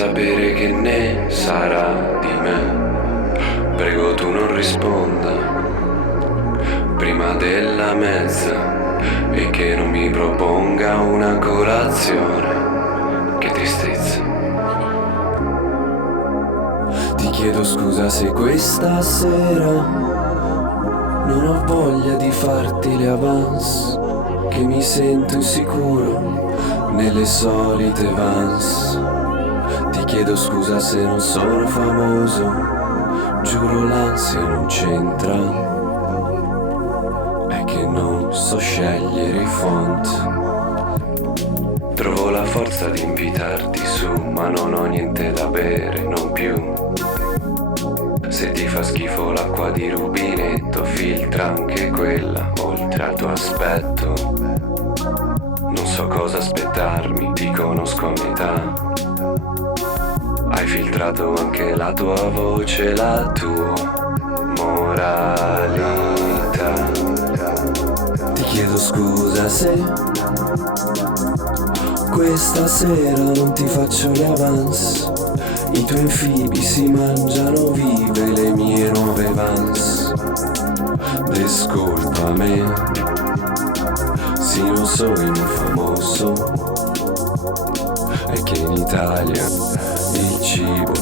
sapere che ne sarà di me. Prego tu non risponda prima della mezza e che non mi proponga una colazione. Che tristezza. Ti chiedo scusa se questa sera non ho voglia di farti le avance, che mi sento insicuro nelle solite vans. Ti chiedo scusa se non sono famoso, giuro l'ansia non c'entra, è che non so scegliere i font. Trovo la forza di invitarti su, ma non ho niente da bere, non più. Se ti fa schifo l'acqua di rubinetto, filtra anche quella, oltre al tuo aspetto. Non so cosa aspettarmi, ti conosco a metà. Hai filtrato anche la tua voce, la tua moralità. Ti chiedo scusa se questa sera non ti faccio le avance. I tuoi anfibi si mangiano vive le mie nuove vans. Discolpami, sì non sono famoso, è che in Italia il cibo